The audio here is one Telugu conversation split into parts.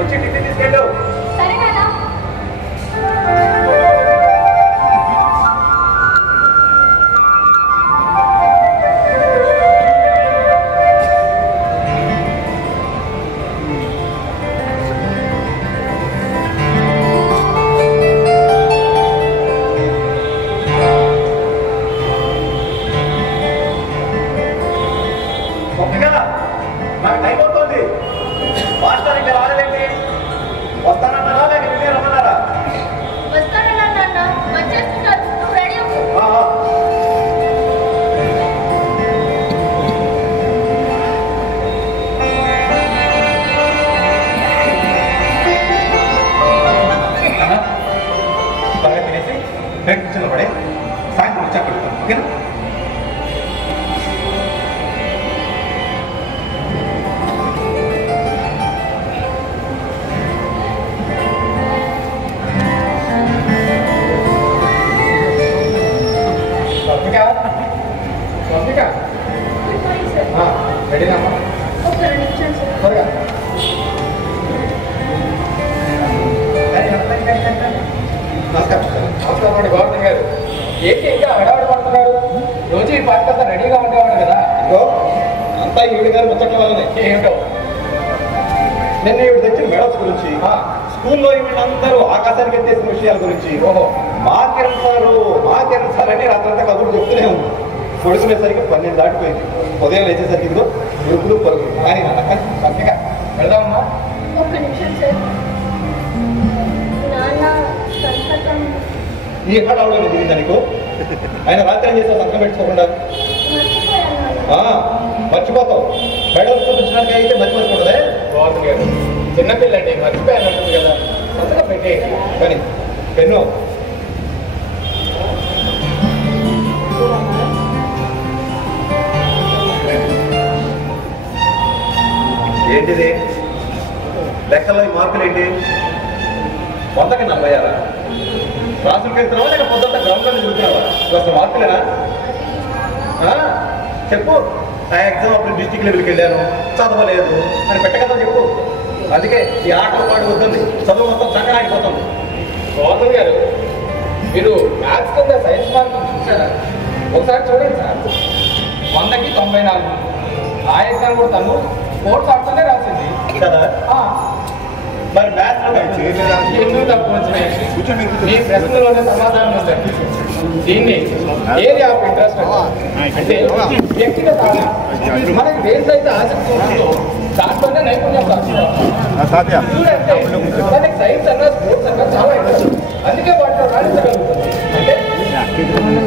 వచ్చి టిఫిన్ తీసుకెళ్ళు. సరే కదా. నాకు టైం అవుతుంది. మాస్టర్ ఇంకా రాలేదేంటి? వస్తానన్నారా లేక నిన్నే రమ్మన్నారా? వస్తానన్నా వచ్చేస్తున్నారు. నువ్వు రెడీ అవ్వు. బాగా తినేసి బ్రేక్ కూర్చొని పడే సాయంత్రం వచ్చాక పెడతాను. ఓకేనా? రెడీనామా? ఒక్క 2 నిమిషాలు సార్. త్వరగా నమస్కారం అండి గౌరవం గారు. ఏంటి ఇంకా హడావిడి పడుతున్నారు? రోజు ఈ పాటకంతా రెడీగా ఉండేవాడు కదా. అంతా ఈవిడ గారు ముచ్చట్ల వల్లనే. ఏమిటో నిన్న ఈవిడ తెచ్చిన మెడల్స్ గురించి, స్కూల్లో ఈవిడందరూ ఆకాశానికి ఎత్తేసిన విషయాల గురించి, మా కిరణ్ సార్ అని రాత్రంతా కబుర్లు చెప్తూనే ఉంది. పడుకునేసరికి 12 దాటిపోయింది. ఉదయం లేచేసరికి ఇదిగో ఉరుకులు పరుగులు. కానీ పత్రిక వెళదామమ్మా. ఒక్క నిమిషం సార్. నాన్న సంతకం ఈ హడావులో దిగిందా నీకు? ఆయన రాత్రి ఏం చేసావు సంతకం పెట్టుకోకుండా? మర్చిపోయాను. మర్చిపోతావు. మెడల్స్ చూపించడానికి అయితే మర్చిపోకూడదే. గౌరవం గారు చిన్నపిల్లండి మర్చిపోయానంటుంది కదా, సంతకం పెట్టేయండి. కానీ పెన్ను ఏంటిది? లెక్కల్లో ఈ మార్కులు ఏంటి? 100కి 46. రాసులకి వెళ్తున్నావా లేక పొద్దుంతా గ్రౌండ్లో తిరుగుతున్నావా? అసలు మార్కులేనా? చెప్పు. ఆ ఎగ్జామ్ అప్పుడు డిస్టిక్ లెవెల్కి వెళ్ళాను, చదవలేదు అని పెట్టగదా చెప్పు. అందుకే ఈ ఆటలు పాటు వద్దండి, చదువు మొత్తం చక్కగా ఆగిపోతుంది. గౌరవం గారు మీరు మ్యాథ్స్ కింద సైన్స్ మార్కులు చూసారా? ఒకసారి చూడండి సార్. 100కి 94. ఆ ఎగ్జామ్ కూడా తను స్పోర్ట్స్ ఆడుతూనే రాసింది కదా. మరి మ్యాథ్స్ లో ఎందుకు తప్పు వచ్చినాయి? మీ ప్రశ్నలోనే సమాధానం ఉందండి. దీన్ని ఏరియా ఆఫ్ ఇంట్రెస్ట్ అంటే వ్యక్తిగత ఆసక్తి. మనకి దేనికైతే ఆసక్తి ఉంటుందో దాంట్లోనే నైపుణ్యం చూడండి. మనకి సైన్స్ అన్నా స్పోర్ట్స్ అన్నా చాలా ఇంట్రెస్ట్, అందుకే వాటిలో రాణించగలుగుతుంది. అంటే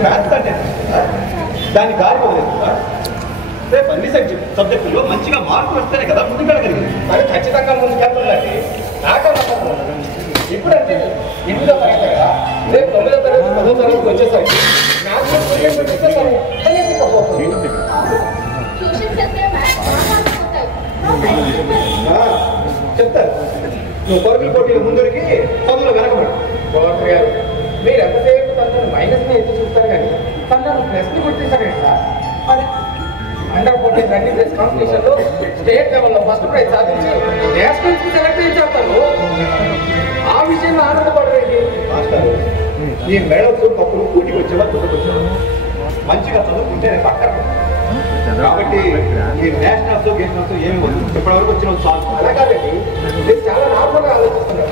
మ్యాథ్స్ అంటే దాని గాలి వదిలేదు. రేపు అన్ని సబ్జెక్టుల్లో మంచిగా మార్కులు వస్తేనే కదా ముందుకెళ్ళగలిగింది. అది ఖచ్చితంగా ముందుకెళ్తుందండి. నాకన్నా ఇప్పుడంటే 8వ తరగతి కదా, రేపు 9వ తరగతి 10వ తరగతి వచ్చేసరికి ట్యూషన్ చెప్తే మ్యాథ్స్ బాగా చెప్తారు. నువ్వు పరుగుల పోటీలు ముందుకి చదువులు వెనకబడు. గవర్నర్ గారు మీరు ఎంతసేపు తనను మైనస్ ని ఎత్తి చూస్తారు కానీ తనను ప్లస్ ని గుర్తించారు sir. Under 14 running race competition లో స్టేట్ లెవెల్ లో ఫస్ట్ ప్రైజ్ సాధించి నేషనల్స్ కి సెలెక్ట్ చేస్తారు. ఆ విషయంలో ఆనందపడలేదు మాస్టర్. ఈ మెడల్స్ కప్పులు పోటీకి వచ్చేవా గుర్తుకొచ్చారు. మంచిగా చదువుకుంటే పక్కన. కాబట్టి ఈ నేషనల్స్ గేషనల్స్ ఏమి వద్దు. ఇప్పటివరకు వచ్చిన చాలు. అలా కాదండి, మీరు చాలా నార్మల్ గా ఆలోచిస్తున్నారు.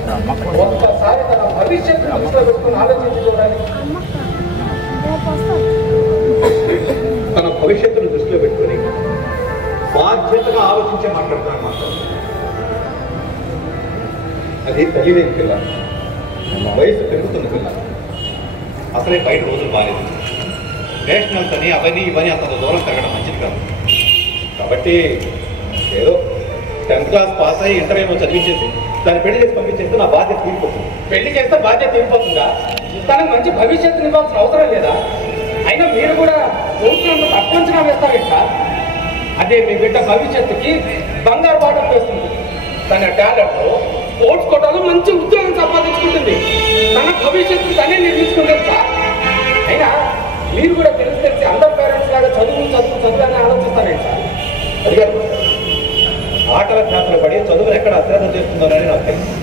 ఒక్కసారి తన భవిష్యత్తు దృష్టిలో పెట్టుకుని ఆలోచించి చూడాలి. తన భవిష్యత్తును దృష్టిలో పెట్టుకుని బాధ్యతగా ఆలోచించే మాట్లాడుతున్నాను మాస్టర్. అది తెలియలేని పిల్ల, వయసు పెరుగుతున్న పిల్ల. అసలే బయట రోజులు బాగాలేదు. నేషనల్స్ అని అవన్నీ ఇవన్నీ అంత దూరం తిరగడం మంచిది కాదు. కాబట్టి ఏదో 10th క్లాస్ పాస్ అయ్యి ఇంటర్ ఏమో చదివించేసి దాన్ని పెళ్లి చేసి పంపించేస్తే నా బాధ్యత తీరిపోతుంది. పెళ్లి చేస్తే బాధ్యత తీరిపోతుందా? తనకు మంచి భవిష్యత్తు ఇవ్వాల్సిన అవసరం లేదా? అయినా మీరు కూడా కోర్టులను తప్పంచనా వేస్తారు ఇట్లా. అదే మీ బిడ్డ భవిష్యత్తుకి బంగారు బాటం వేస్తుంది. తన టాలెంట్ స్పోర్ట్స్ కోటాలో మంచి ఉద్యోగం సంపాదించుకుంటుంది. తన భవిష్యత్తు తనే నిర్మించుకుంటుంది సార్. అయినా మీరు కూడా తెలిసి అందరు పేరెంట్స్ లాగా చదువు అని ఆలోచిస్తారేంటి సార్? అది కాదు, ఆటల ధ్యాసలు పడి చదువులు ఎక్కడ అశ్రద్ధ చేస్తుందోనని నాకు తెలుసు.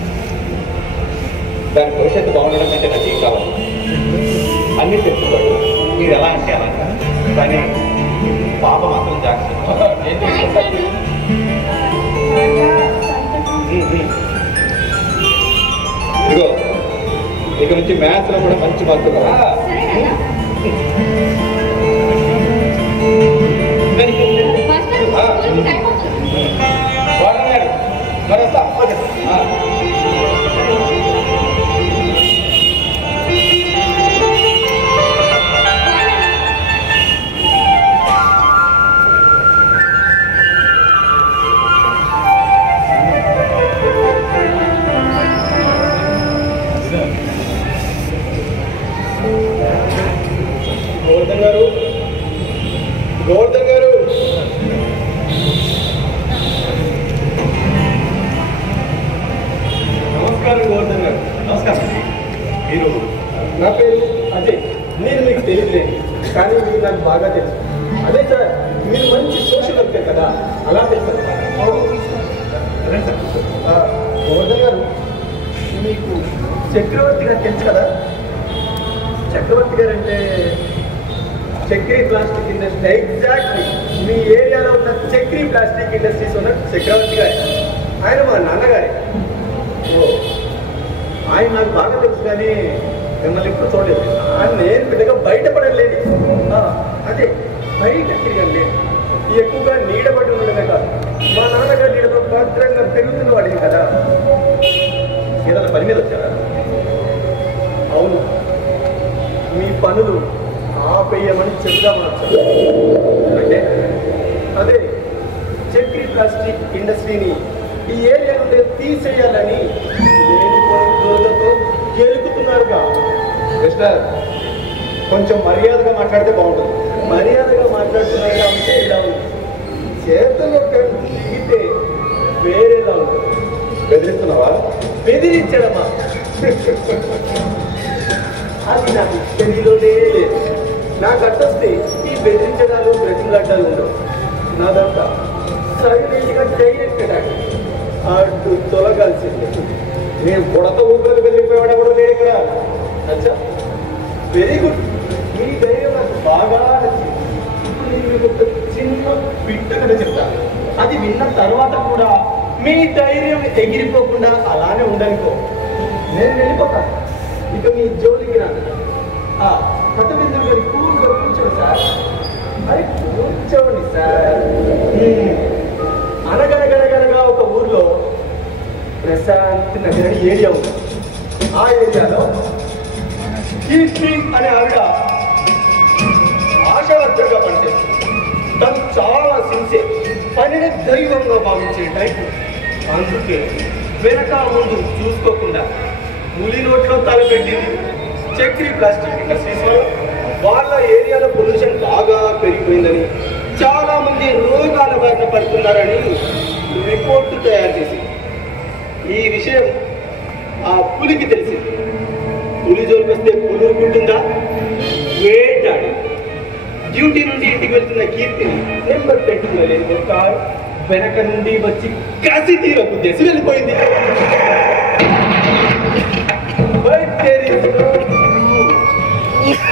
దాని భవిష్యత్తు బాగుండడం కంటే నాకు ఏం కావాలి? అన్ని తెలుసుకోడు. మీరు ఎలా అంటే అలా, కానీ పాప మాత్రం జాగ్రత్త. ఇదిగో ఇక నుంచి మ్యాథ్స్ లో కూడా మంచి మార్కులు గోవర్ధన్ గారు, గోవర్ధన్ గారు, నమస్కారం. గోవర్ధన్ గారు నమస్కారం. మీరు? నా పేరు అజయ్. నేను మీకు తెలియలేదు, కానీ మీరు నాకు బాగా తెలుసు. అదే సార్, మీరు మంచి సోషల్ వర్కర్ కదా, అలా తెలుసు. గోవర్ధన్ గారు, మీకు చక్రవర్తి గారు తెలుసు కదా? చక్రవర్తి గారు అంటే చక్రీ ప్లాస్టిక్ ఇండస్ట్రీ. ఎగ్జాక్ట్లీ మీ ఏరియాలో ఉన్న చక్రీ ప్లాస్టిక్ ఇండస్ట్రీస్ ఉన్న చక్రవర్తి గారు. ఆయన మా నాన్నగారే. ఓ, ఆయన నాకు బాగా తెలుసు, కానీ మిమ్మల్ని ఎప్పుడు చూడలేదు. నేను పెద్దగా బయటపడలేదు. అదే బయట తిరగలేదు. ఎక్కువగా నీడబడి ఉండడమే కాదు, మా నాన్నగారు నీడతో భద్రంగా పెరుగుతున్న వాడిని కదా. ఏదైనా పని మీద వచ్చారా? అవును, మీ పనులు ఆపేయమని చెప్దామని వచ్చాను. అంటే అదే చక్రీ ప్లాస్టిక్ ఇండస్ట్రీని ఈ ఏరియా నుండి తీసేయాలని నేను రోజులతో గెలుపుతున్నారుగా. మిస్టర్, కొంచెం మర్యాదగా మాట్లాడితే బాగుంటుంది. మర్యాదగా మాట్లాడుతున్నారుగా ఉంటే ఇలా ఉంది, చేతుల్లో దిగితే వేరేలా ఉంటుంది. బెదిరిస్తున్నావా? బెదిరించడమా? అది నాకు తెలియలోనే లేదు. నాకు అట్టొస్తే ఈ బెదిరించడాలు బ్రతిమలాడ్డాలు ఉండవు. నాదంతా సైలెంట్గా డైరెక్ట్ అటాక్. అటు తొలగాల్సిందే. నేను బుడత ఊపిరి బెదిరిపోయాడు కూడా లేడు ఇక్కడ. అచ్చా, వెరీ గుడ్. మీ ధైర్యం నాకు బాగా నచ్చింది. ఇప్పుడు నేను మీకు ఒక చిన్న బిట్ట కథ చెప్తాను. అది విన్న తర్వాత కూడా మీ ధైర్యం ఎగిరిపోకుండా అలానే ఉండనుకో, నేను వెళ్ళిపోతాను. ఇక మీ జోలికి రాను. కథ బిందులు గారి కూల్గా కూర్చోండి సార్. అది కూర్చోండి సార్. అనగనగనగనగా ఒక ఊర్లో ప్రశాంత్ నగర్ అనే ఏరియా ఉంది. ఆ ఏరియాలో కీర్తి అనే ఆవిడ ఆశావర్కర్గా పనిచేస్తుంది. తను చాలా సిన్సియర్, పనిని దైవంగా భావించే టైప్. అందుకే వెనక ముందు చూసుకోకుండా పులి నోట్లో తలపెట్టింది. చక్రీ ప్లాస్టిక్ ఇండస్ట్రీస్ వల్ల వాళ్ళ ఏరియాలో పొల్యూషన్ బాగా పెరిగిపోయిందని, చాలా మంది రోగాల బారిన పడుతున్నారని రిపోర్టు తయారు చేసింది. ఈ విషయం ఆ పులికి తెలిసింది. పులి జోలికి వస్తే పులి ఊరుకుంటుందా? వేటాడి డ్యూటీ నుండి ఇంటికి వెళ్తున్న కీర్తిని నెంబర్ పెట్టుకోలేదు ఒక కారు వెనక నుండి వచ్చి కసి తీర గుద్దేసి వెళ్ళిపోయింది.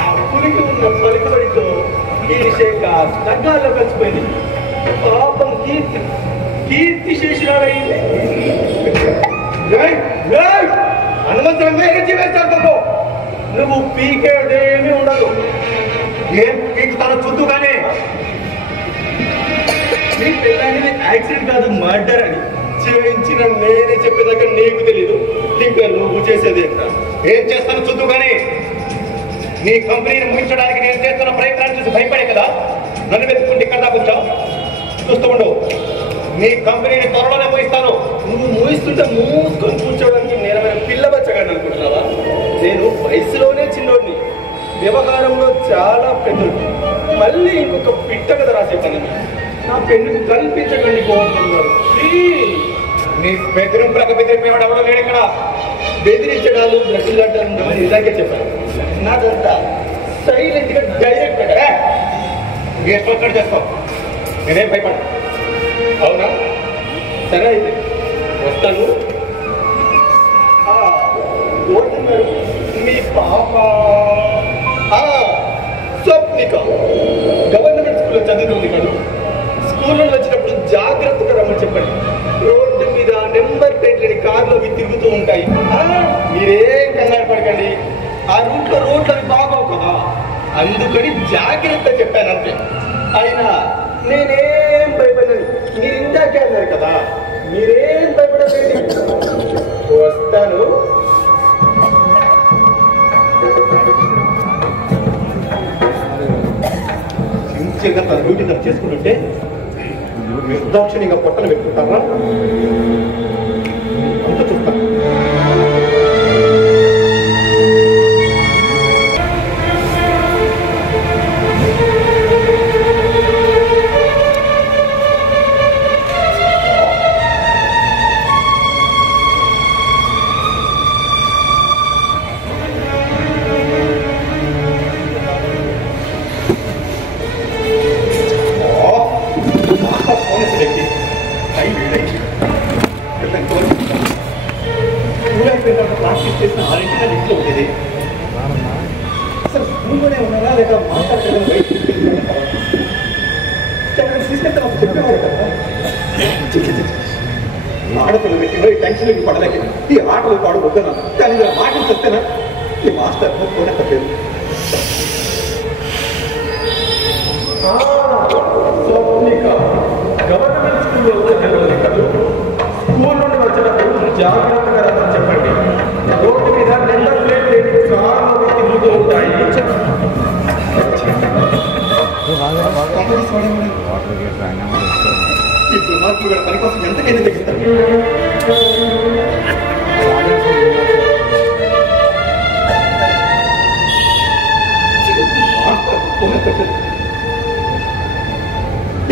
ఆ పులికి ఉన్న పలుకుబడితో ఈ విషయం దగ్గరలో కలిసిపోయింది. పాపం కీర్తి శేషురాలయ్యింది. అనవసరంగా ఎగర్చి వేస్తాను. నువ్వు పీకేదేమీ ఉండదు. ఏం పీకుతానో చూద్దుగానే. నీ పెళ్ళానికి యాక్సిడెంట్ కాదు, మర్డర్ అని చేయించిన నేనే చెప్పేదాకా నీకు తెలీదు. ఇంకా నువ్వు చేసేది ఎంత? ఏం చేస్తానో చూద్దుగానే. నీ కంపెనీని ముగించడానికి నేను చేస్తున్న ప్రయత్నాన్ని చూసి భయపడే కదా నన్ను వెతుక్కుంటే ఇక్కడ దాకా వచ్చావు. చూస్తూ ఉండు, నీ కంపెనీని త్వరలోనే ముగిస్తాను. నువ్వు మూయిస్తుంటే మూసుకొని కూర్చోవడానికి నేనమైన పిల్ల బచ్చగాడిని అనుకుంటున్నావా? నేను వయసులోనే చిన్నోడిని, వ్యవహారంలో చాలా పెద్దోడిని. మళ్ళీ ఇంకొక పిట్ట కథ రాసే పని నా పెన్నుకు కల్పించకండి కోరుతున్నారు. నీ బెదిరింపులకు బెదిరిపోయాడు ఎవడో లేడు ఇక్కడ. బెదిరించడాలు బ్రతిలాడాలు ఉండమని ఇలాగే చెప్పాను. నాదంతా సైలెంట్ గా డైరెక్ట్ ఎక్కడ చేస్తావు? నేనేం భయపడ. అవునా? సరే అయితే వస్తాను. ఎవరున్నారు? మీ పాప స్వప్నిక గవర్నమెంట్ స్కూల్లో చదువుతుంది కదా. స్కూల్ నుండి వచ్చినప్పుడు జాగ్రత్తగా రమ్మని చెప్పండి. రోడ్డు మీద నెంబర్ ప్లేట్ లేని కార్లు అవి తిరుగుతూ ఉంటాయి. మీరేం కంగారు పడకండి. ఆ రూట్లో రోడ్లు అవి బాగోవు కదా, అందుకని జాగ్రత్త చెప్పానంతే. అయినా నేనేం భయపడలేదు. మీరు ఇందాకే అన్నారు కదా, మీరేం భయపడలేదు. వస్తాను. సిన్సియర్గా తన డ్యూటీ తను చేసుకుంటుంటే నిర్దాక్షిణ్యంగా పొట్టలు పెట్టుకుంటారా? అంత చూస్తాను. ప్రాక్టీస్ చేసిన 6 ఇంట్లో ఉండేది. అసలు స్కూల్లోనే ఉన్నారా లేక మాట్లాడలేదు బయట తీసుకెళ్తే నాకు చెప్పేవారు కదా. ఆడపిల్ల పెట్టిన ఈ టెన్షన్కి పడలేక ఈ ఆటలు పాడు వద్దనా, కానీ ఇలా మాటలు చెప్తేనా ఈ మాస్టర్ కూడా తప్పలేదు. గవర్నమెంట్ స్కూల్లో చదివింది కదా. స్కూల్ నుండి వచ్చినప్పుడు జాగ్రత్తగా రమ్మని చెప్పండి. రోడ్డు మీద నెంబర్ ప్లేట్ లేని కార్లు తిరుగుతూ ఉంటాయి. ఈ దుర్మార్గులు కూడా పని కోసం ఎంతకైనా తెగిస్తారు.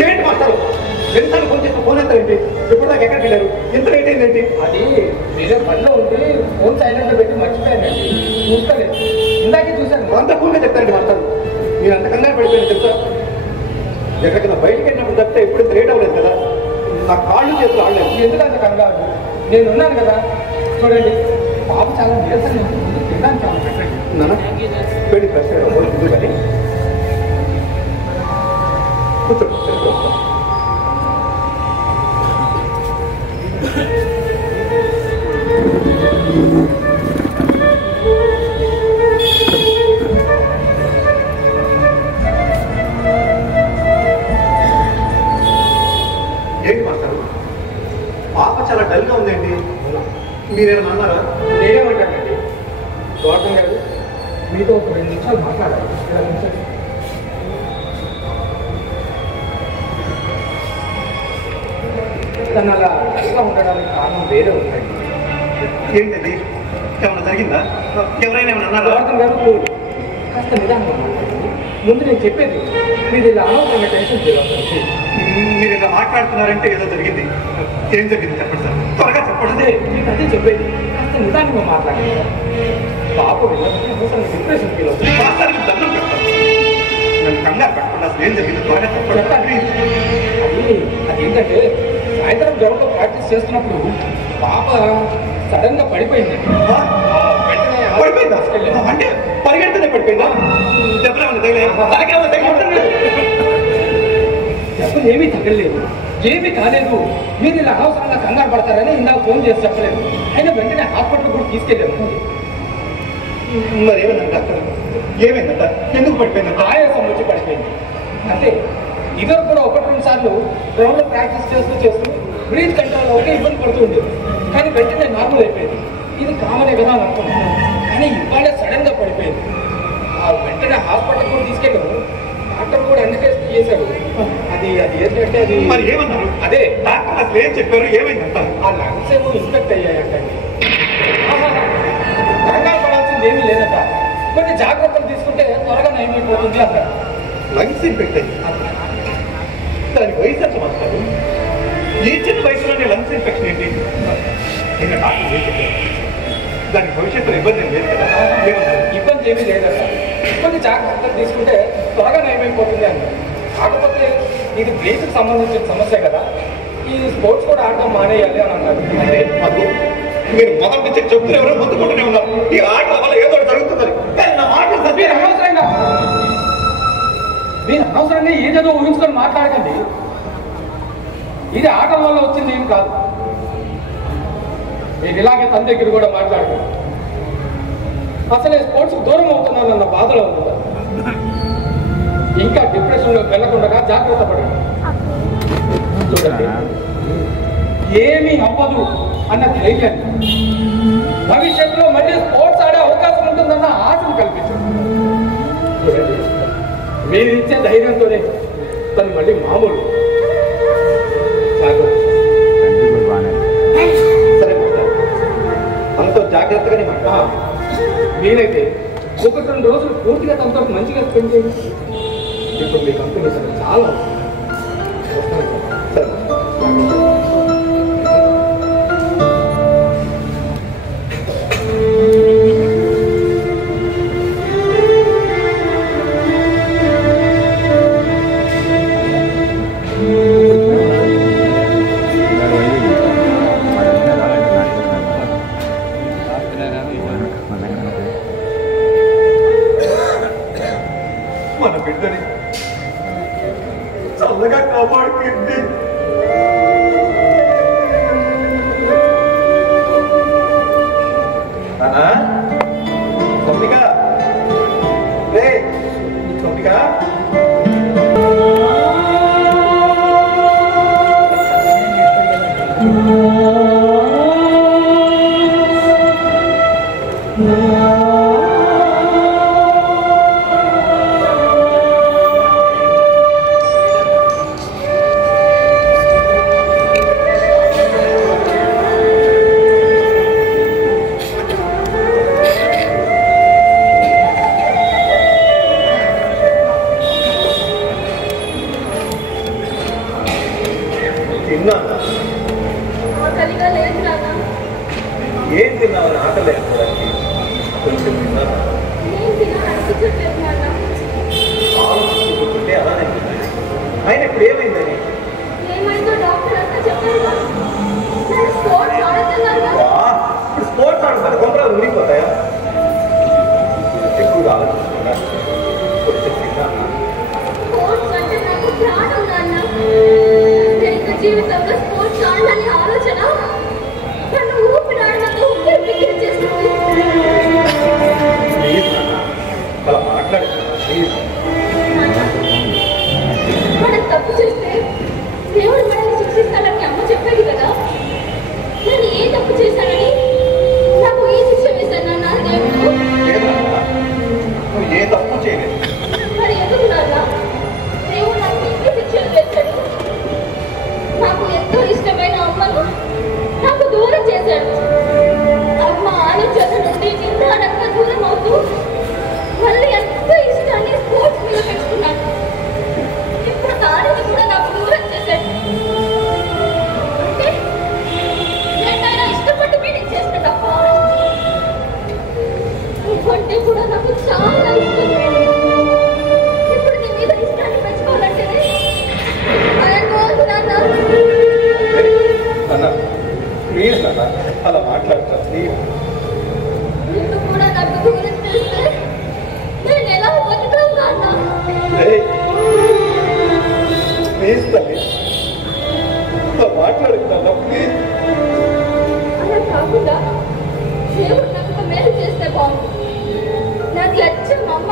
ఏంటి మాస్టారు ఎన్నిసార్లు ఫోన్ చేసిన ఫోన్ ఎత్తారేంటి? ఇప్పుడు దాకా ఎక్కడికి వెళ్ళారు? ఎంత రేట్ అయిందేంటి? అది వేరే పనిలో ఉంటే ఫోన్ సైలెంట్ పెట్టి మర్చిపోయానండి, చూసుకోలేదు. ఇందాకే చూశాను. అంత కూల్గా చెప్తారండి మాస్టారు. మీరు అంత కంగారు పడిపోయింది తెలుసా? ఎక్కడికైనా బయటకు వెళ్ళినప్పుడు తప్పితే ఎప్పుడు లేట్ అవ్వలేదు కదా. నా కాళ్ళు చేతులు ఆడలేదు. ఎందుకు అంత కంగారు? నేను ఉన్నాను కదా. చూడండి, పాప చాలా నీరసంగా ఉంది. తినడానికి చాలా పెట్టండి. నాన్న పెళ్లి ప్రశ్న కానీ కూర్చోండి. ఏంటి మాస్టారు పాప చాలా డల్గా ఉందండి. మీరేమన్నా అన్నారా? నేనేమంటానండి, గౌతమ్ గారు మీతో ఒక 2 నిమిషాలు మాట్లాడాలి. 2 నిమిషాలు. తను అలా డల్గా ఉండడానికి కారణం వేరే ఉందండి. ఏంటది? ఏమన్నా జరిగిందా? ఎవరైనా ఏమన్నా అన్నారా? గౌతమ్ గారు కాస్త నిదానంగా మాట్లాడండి. ముందు నేను చెప్పేది మీరు ఇలా అనవసరంగా టెన్షన్ చేయాలి. మీరు ఇలా మాట్లాడుతున్నారంటే ఏదో జరిగింది. ఏం జరిగింది చెప్పండి సార్, త్వరగా చెప్పండి. మీకు అదే చెప్పేది, కాస్త నిదానంగా మాట్లాడండి. పాప వెళ్ళకపోతే డిప్రెషన్ ఫీల్ అవుతుంది. మాస్టర్కి దండం పెడతాను. నన్ను కంగారు పెట్టకుండా అసలు ఏం జరిగింది త్వరగా చెప్పండి. అదేంటంటే సాయంత్రం గ్రౌండ్లో ప్రాక్టీస్ చేస్తున్నప్పుడు పాప సడన్ గా పడిపోయింది. పడిపోయిందా? అంటే పరిగెడుతూనే పడిపోయిందా? దెబ్బలు దెబ్బలు ఏమీ తగ్గలేదు, ఏమీ కాలేదు. మీరు ఇలా అనవసరంగా కంగారు పడతారని ఇందాక ఫోన్ చేసి చెప్పలేదు. అయినా వెంటనే హాస్పిటల్ కూడా తీసుకెళ్ళాము. మరి ఏమైందంట? ఏమైందంట? ఎందుకు పడిపోయిందంట? ఆయాసం వచ్చి పడిపోయింది అంటే. ఇద్దరు కూడా 1-2 సార్లు గ్రౌండ్లో ప్రాక్టీస్ చేస్తూ బ్రీత్ కంట్రోల్ ఒకటే ఇబ్బంది పడుతూ ఉండేది. కానీ వెంటనే నార్మల్ అయిపోయింది. ఇది కామనే కదా అని అనుకున్నాను. కానీ ఇవాళ సడన్ గా పడిపోయింది. ఆ వెంటనే హాస్పిటల్ కూడా తీసుకెళ్ళాము. డాక్టర్ కూడా అన్ని టెస్ట్ చేశాడు. అది ఏంటంటే అది మరి ఏమన్నారు? అదే డాక్టర్ అసలు ఏం చెప్పారు? ఏమైందంట? ఆ లంగ్స్ ఏమో ఇన్ఫెక్ట్ అయ్యాయంటండి. కంగారు పడాల్సింది ఏమీ లేదట. కొన్ని జాగ్రత్తలు తీసుకుంటే త్వరగా నయమైపోతుంది అన్నారు. లంగ్స్ ఇన్ఫెక్ట్ అయ్యింది. దాని వయసు ఎంత మాస్టారు? ఈ చిన్న వయసులోనే లంగ్స్ ఇన్ఫెక్షన్ ఏంటి? ఇంకా డాక్టర్ ఏం చెప్పారు? దాని భవిష్యత్తులో ఇబ్బంది ఏం లేదు కదా? ఇబ్బంది ఏమీ లేదట. కొన్ని జాగ్రత్తలు తీసుకుంటే త్వరగా నయమైపోతుంది అన్నారు. కాకపోతే ఇది బ్రేక్కి సంబంధించిన సమస్య కదా. ఈ ఈ స్పోర్ట్స్ కూడా ఆడటం మానేయాలి అని అన్నారు. అదే అదు మీరు మొదటి నుంచి చెప్తూ ఎవరో ముందుకుంటూనే ఉన్నారు ఈ ఆట వల్ల ఏదో ఒకటి జరుగుతుందని కానీ నా మాటలు మీరు అనవసరంగా ఏదేదో ఊహించుకొని మాట్లాడకండి. ఇది ఆటల వల్ల వచ్చింది ఏం కాదు. నేను ఇలాగే తన దగ్గర కూడా మాట్లాడుతున్నాను. అసలే స్పోర్ట్స్ దూరం అవుతున్నానన్న బాధలో ఉందా? ఇంకా డిప్రెషన్లోకి వెళ్లకుండా జాగ్రత్త పడండి. చూడండి, ఏమీ అవ్వదు అన్న ధైర్యం, భవిష్యత్తులో మళ్ళీ స్పోర్ట్స్ ఆడే అవకాశం ఉంటుందన్న ఆశను కల్పించండి. చూడండి, మీరు ఇచ్చే ధైర్యంతోనే తను మళ్ళీ మామూలు. సరే అంత జాగ్రత్తగానే మాట వీలైతే 1-2 రోజులు పూర్తిగా తనతో మంచిగా స్పెండ్ చేయండి. ఇప్పుడు మీ కంపెనీ చాలా సరే మన బిడ్డని చల్లగా కాపాడుకుంది. తొమ్మిగా రే తొమ్మిగా తిన్నాను. ఆకలిగా లేదు నాన్న. ఏం తిన్నావని ఆకలి లేకపోవడానికి కొంచెం తిన్నాను. ఏం తినాలనిపించట్లేదు నాన్న. ఆలోచించుకుంటుంటే అలానే ఆయన ఇప్పుడు ఏమైందని ఏమైందో డాక్టర్ అంతా చెప్పారు కదా. నేను స్పోర్ట్స్ ఆడుతున్నాను కదా. ఇప్పుడు స్పోర్ట్స్ ఆడుతున్న కొంపరాలు ఉండిపోతాయా? ఎక్కువగా ఆలోచించుకున్నా కొంచెం తిన్నాను. స్పోర్ట్స్ అంటే నాకు ప్రాణం నాన్న. నేను జీవితంలో స్పోర్ట్స్ ఆడాలని ఆలోచన నన్ను ఊపిరాడడంతో ఊపిరి బిక్కిరి చేస్తుంది. ప్లీజ్ నాన్న అలా మాట్లాడుతున్నా ప్లీజ్. మనం తప్పు చేస్తే దేవుడు మనల్ని శిక్షిస్తాడని అమ్మ చెప్పేది కదా. నేను ఏ తప్పు చేశానని నాకు ఈ శిక్ష వేశాను నాన్న దేవుడు. లేదు నాన్న నువ్వు ఏ తప్పు చేయలేదు. మరి ఎందుకు నాన్న దేవుడు నాకు ఎన్ని శిక్షలు వేశాడు? నాకు ఎంతో ఇష్టమైన అమ్మను నాకు దూరం చేశాడు. అమ్మ ఆలోచన నుండి నిదానంగా దూరం అవుతూ మళ్ళీ ఎంతో ఇష్టాన్ని స్పోర్ట్స్ మీద పెట్టుకున్నాను. ఇప్పుడు దానిని కూడా నాకు దూరం చేశాడు. అంటే నేనైనా ఇష్టపడి మీటింగ్ చేసిన తప్ప ఇవంటే కూడా నాకు చాలా ఇష్టం. ఇప్పుడు నీ మీద ఇష్టాన్ని పెంచుకోవాలంటే నాన్న ప్లీజ్ నాన్న అలా మాట్లాడతా ప్లీజ్. నిన్ను కూడా నాకు దూరం చేస్తే నేను ఎలా బతకగలను నాన్న? ప్లీజ్ తల్లి అలా మాట్లాడుతున్నా ప్లీజ్. అలా కాకుండా దేవుడు నాకు ఒక మేలు చేస్తే బాగుంటుంది. నాకు అచ్చం అమ్మ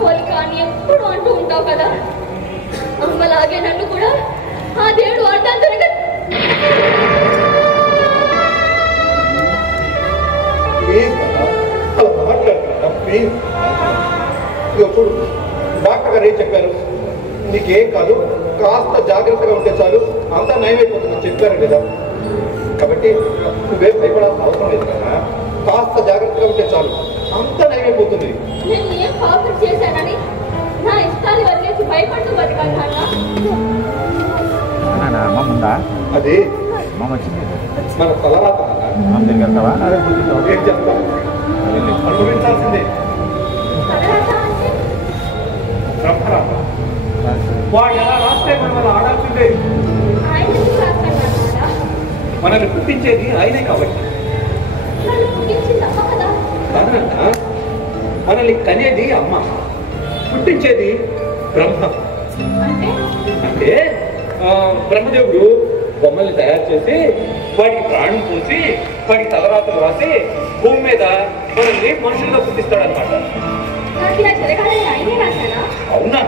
పోలిక అని ఎప్పుడు అంటూ ఉంటావు కదా. అమ్మలాగే నన్ను కూడా ఆ దేవుడు అడ్డంతరంగా ప్లీజ్ నాన్న అలా మాట్లాడుతున్నా ప్లీజ్. ఎప్పుడు డాక్టర్ గారు ఏం చెప్పారు? నీకేం కాదు, కాస్త జాగ్రత్తగా ఉంటే చాలు, అంతా నయమైపోతుందని చెప్పారు కదా. కాబట్టి నువ్వేం భయపడాల్సిన అవసరం లేదు కదా. కాస్త జాగ్రత్తగా ఉంటే చాలు, అంతా నయమైపోతుంది. నేను ఏం పాపం చేశానని నా ఇష్టాన్ని వదిలేసి భయపడుతూ బతకాలి నాన్న. అమ్మ ఉందా? అది అమ్మ వచ్చింది. మన తలరాత అమ్మ దగ్గర వెళ్తావా? ఏం చేస్తాం, అనుభవించాల్సిందే. తర్వాత అంటే బ్రహ్మరాత వాడు ఎలా రాస్తే మనం అలా ఆడాల్సిందే. ఆయన మనల్ని పుట్టించేది ఆయనే కాబట్టి. నన్ను పుట్టించింది అమ్మ కదా. కాదన్నా, మనల్ని కనేది అమ్మ, పుట్టించేది బ్రహ్మ. అంటే బ్రహ్మదేవుడు బొమ్మల్ని తయారు చేసి వాడికి ప్రాణం పోసి వాడికి తలరాతలు రాసి భూమి మీద మనల్ని మనుషులుగా పుట్టిస్తాడనమాట. అవునా?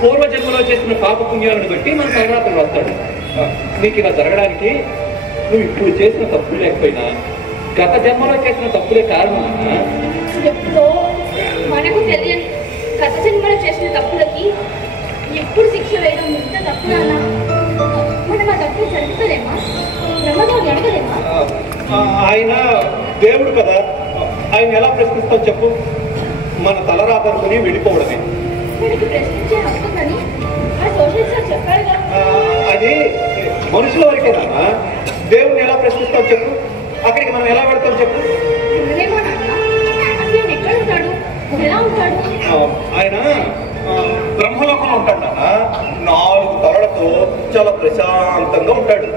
పూర్వజన్మలో చేసిన పాప పుణ్యాలను బట్టి మన తలరాతలు రాస్తాడు. నీకు ఇలా జరగడానికి నువ్వు ఇప్పుడు చేసిన తప్పులు లేకపోయినా గత జన్మలో చేసిన తప్పులే కారణం. ఎప్పుడో మనకు తెలియని గత జన్మలో చేసిన తప్పులకి ఎప్పుడు శిక్ష వేయడం ఇంత తప్పు నాన్న. మనం ఆ తప్పులు జరుగుతలేమా? బ్రహ్మదేవుని అడగలేమా? ఆయన దేవుడు కదా, ఆయన ఎలా ప్రశ్నిస్తాం చెప్పు? మన తలరాతనుకుని వెళ్ళిపోవడమే. వీడికి ప్రశ్నించే హక్కుందని ఆ సోషల్ సార్ చెప్పారుగా. అది మనుషుల వరకేనా? దేవుడిని ఎలా ప్రశ్నిస్తాం చెప్పు? అక్కడికి మనం ఎలా పెడతాం చెప్పు? ఉండలేమో నాన్న. అసలు ఆయన ఎక్కడ ఉంటాడు, ఎలా ఉంటాడు? ఆయన బ్రహ్మలోకంలో ఉంటాడు నాన్న. 4 తలలతో చాలా ప్రశాంతంగా ఉంటాడు.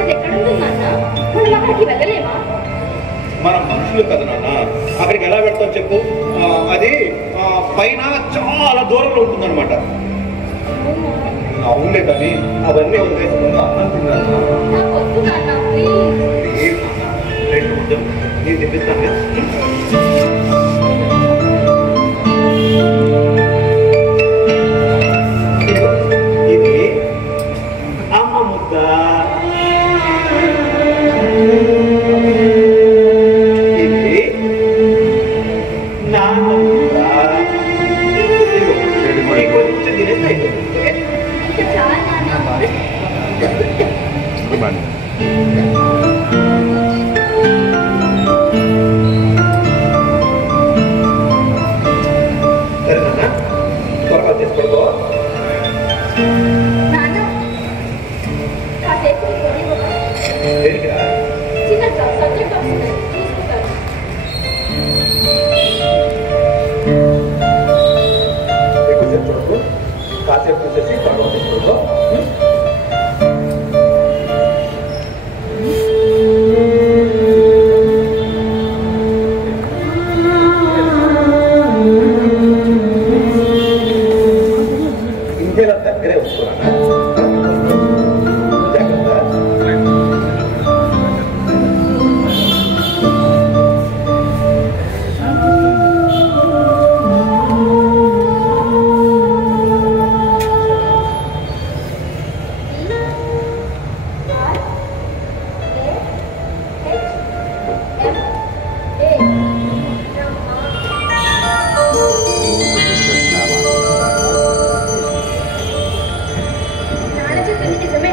అది ఎక్కడుంది నాన్న? మనం అక్కడికి వెళ్ళలేమా? మనం మనుషులు కదా నాన్న, అక్కడికి ఎలా పెడతాం చెప్పు? అది పైన చాలా దూరంలో ఉంటుందన్నమాట. అవునే కానీ అవన్నీ వదిలేసుకున్నా అన్నం తిన్నాను. నాకు వద్దు నాన్న, ప్లీజ్. 2 ముద్దలు నేను తిప్పిస్తాను. ఇది అమ్మ ముద్ద, ఇది నాన్న ముద్ద. కొంచెం తినేసి అయిపోయింది. ఇంకా చాలా నాన్న. సరేనా? త్వరగా చేసుకో. నాన్న కాసేపు దేనికిరా? చిన్న సబ్జెక్ట్ వస్తుంది, చూసుకుంటాను. ఎక్కువసేపు చూడకు, కాసేపు చూసేసి త్వరగా తీసుకో. ఇంకేలా దగ్గరే ఉంచుకున్నానా? జాగ్రత్త. నాన్న చెప్పింది నిజమే.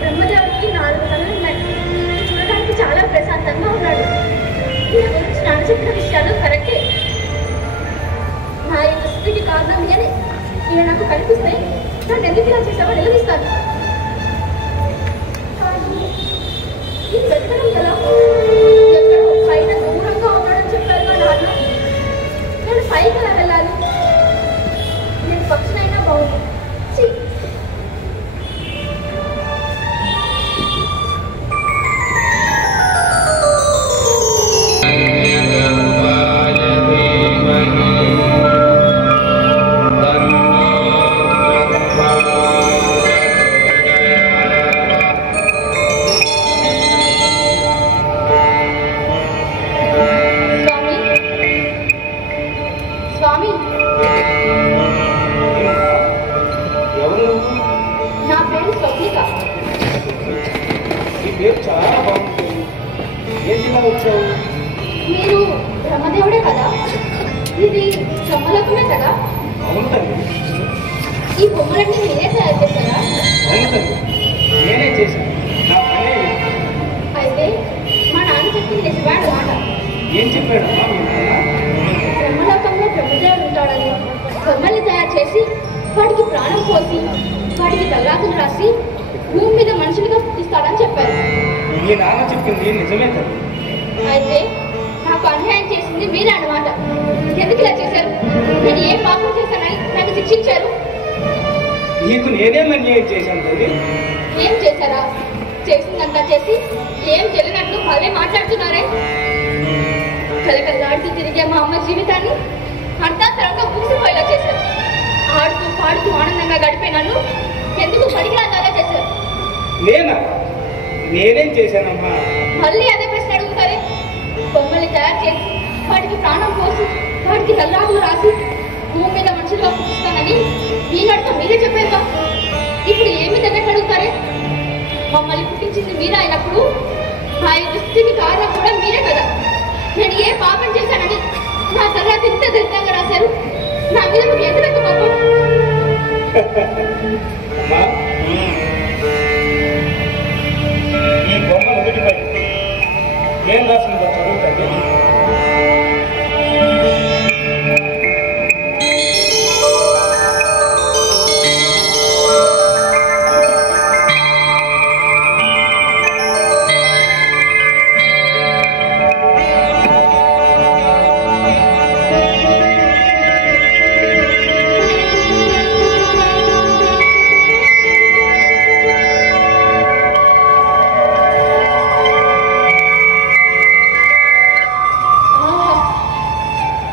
బ్రహ్మదేవుడికి 4 కళ్ళు ఉన్నాయి. చూడడానికి చాలా ప్రశాంతంగా ఉన్నాడు. ఈయన గురించి నాన్న చెప్పిన విషయాలు కరెక్టే. నా ఈ దుస్థితికి కారణం అని ఈయన నాకు కనిపిస్తే నన్ను ఎందుకు ఇలా చేసావో నిలదీస్తాను. కానీ ఇది వెతకడం కదా, ఎక్కడో పైన దూరంగా ఉన్నాడని చెప్పారుగా నాన్న. నేను పైకి ఎలా వెళ్ళాలి? నేను పక్షులైనా బాగుంది. స్వామి, ఎవరు? నా పేరు స్వప్నిక. ఈ పేరు చాలా బాగుంటుంది. ఏంటిలా వచ్చావు? మీరు బ్రహ్మదేవుడే కదా? ఇది బ్రహ్మలోకమే కదా? అవును తల్లి, ఈ బొమ్మలన్నీ మీరే తయారు చేశారా? అవును తల్లి, నేనే చేశాను. నా పనే ఇది. అయితే మా నాన్న చెప్పింది నిజమే అన్నమాట. ఏం చెప్పాడమ్మా మీ నాన్న? బ్రహ్మలోకంలో బ్రహ్మదేవుడు ఉంటాడని బొమ్మల్ని తయారు చేసి వాటికి ప్రాణం పోసి వాటికి తల్లాకులు రాసి భూమి మీద మనుషులుగా పుట్టిస్తాడని చెప్పారు. మీ నాన్న చెప్పింది నిజమే తల్లి. అయితే నాకు అన్యాయం చేసింది మీరే అన్నమాట. ఎందుకు ఇలా చేశారు? నేను ఏ పాపం చేశానని నాకు శిక్షించారు? నీకు నేనేం అన్యాయం చేశాను తల్లి? ఏం చేశారా? చేసిందంతా చేసి ఏం తెలియనట్లు భలే మాట్లాడుతున్నారే. కలకల్లాడుతూ తిరిగే మా అమ్మ జీవితాన్ని అర్థాంతరంగా ముగిసిపోయేలా చేశారు. ఆడుతూ పాడుతూ ఆనందంగా గడిపే నన్ను ఎందుకు పనికిరాందాగా చేశారు. నేనేం చేశానమ్మా? మళ్ళీ అదే ప్రశ్న అడుగుతారే. బొమ్మల్ని తయారు చేసి వాటికి ప్రాణం పోసి వాటికి తల్లాకులు రాసి భూమి మీద మనుషులుగా పుట్టిస్తానని ఈనాటితో మీరే చెప్పారుగా. ఇప్పుడు ఏమి తెలియక అడుగుతారే. మమ్మల్ని పుట్టించింది మీరే అయినప్పుడు ఆ దుస్థితికి కారణం కూడా మీరే కదా. నేను ఏ పాపం చేశానని నా తర్వాత ఇంత దరిద్రంగా రాశారు. నా మీద మీకు ఎంతకంత పాపం. ఈ బొమ్మ నుదుటిపై ఏం రాసిందో చదువుతండి.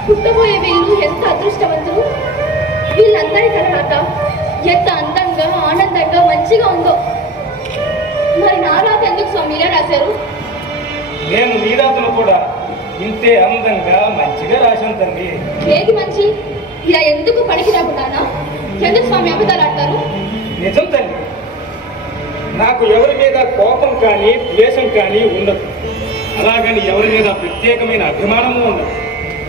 పుట్టబోయే వీళ్ళు ఎంత అదృష్టవంతులు. వీళ్ళందరి తర్వాత ఎంత అందంగా ఆనందంగా మంచిగా ఉందో. మరి నా రాత ఎందుకు స్వామిలా రాశారు? నేను నీ రాతను కూడా ఇంతే అందంగా మంచిగా రాశాను తండ్రి. ఏది మంచి? ఇలా ఎందుకు పనికి రాకుండానా? ఎందుకు స్వామి అబద్ధాలు ఆడతారు? నిజం తల్లి, నాకు ఎవరి మీద కోపం కానీ ద్వేషం కానీ ఉండదు. అలాగని ఎవరి మీద ప్రత్యేకమైన అభిమానము ఉండదు.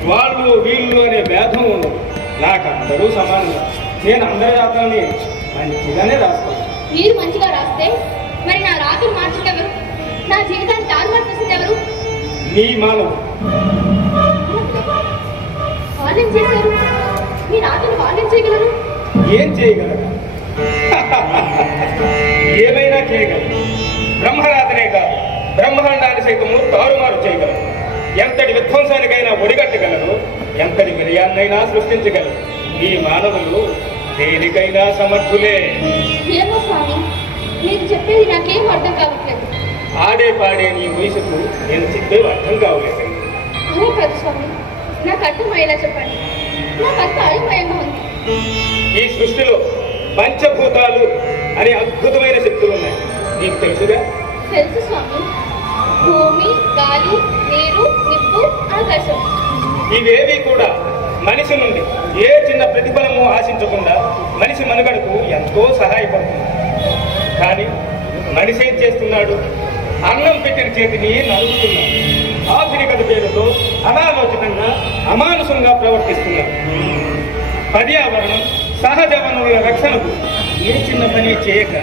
వాళ్ళు వీళ్ళు అనే భేదం ఉండదు. నాకు అందరూ సమానంగా. నేను అందరి రాతని మంచిగానే రాస్తాను. మీరు మంచిగా రాస్తే మరి నా రాతను మార్చింది ఎవరు? నా జీవితాన్ని తారుమారు చేసింది ఎవరు? నీ మానవుడు. వాళ్ళేం చేశారు? మీ రాతను వాళ్ళేం చేయగలరు? ఏం చేయగలరు? ఏమైనా చేయగలరు. బ్రహ్మరాతనే కాదు, బ్రహ్మాండాన్ని సైతము తారుమారు చేయగలరు. ఎంతటి విధ్వంసానికైనా ఒడిగట్టగలరు, ఎంతటి వినయాన్నైనా సృష్టించగలరు. ఈ మానవులు దేనికైనా సమర్థులే. ఏమో స్వామి, మీరు చెప్పేది నాకేం అర్థం కావట్లేదు. ఆడే పాడే నీ వయసుకు నేను చెప్పేవి అర్థం కావలేదు. అదే కాదు స్వామి, నాకు అర్థమయ్యేలా చెప్పండి. నాకు అంత అయోమయంగా ఉంది. ఈ సృష్టిలో పంచభూతాలు అనే అద్భుతమైన శక్తులు ఉన్నాయి. నీకు తెలుసుగా? తెలుసు స్వామి. భూమి, గాలి, నీరు, నిప్పు, ఆకాశం. ఇవేవి కూడా మనిషి నుండి ఏ చిన్న ప్రతిఫలము ఆశించకుండా మనిషి మనుగడకు ఎంతో సహాయపడుతుంది. కానీ మనిషి ఏం చేస్తున్నాడు? అన్నం పెట్టిన చేతిని నలుగుతున్నాడు. ఆధునికత పేరుతో అనాలోచితంగా అమానుషంగా ప్రవర్తిస్తున్నాడు. పర్యావరణం సహజ వనరుల రక్షణకు ఏ చిన్న పని చేయక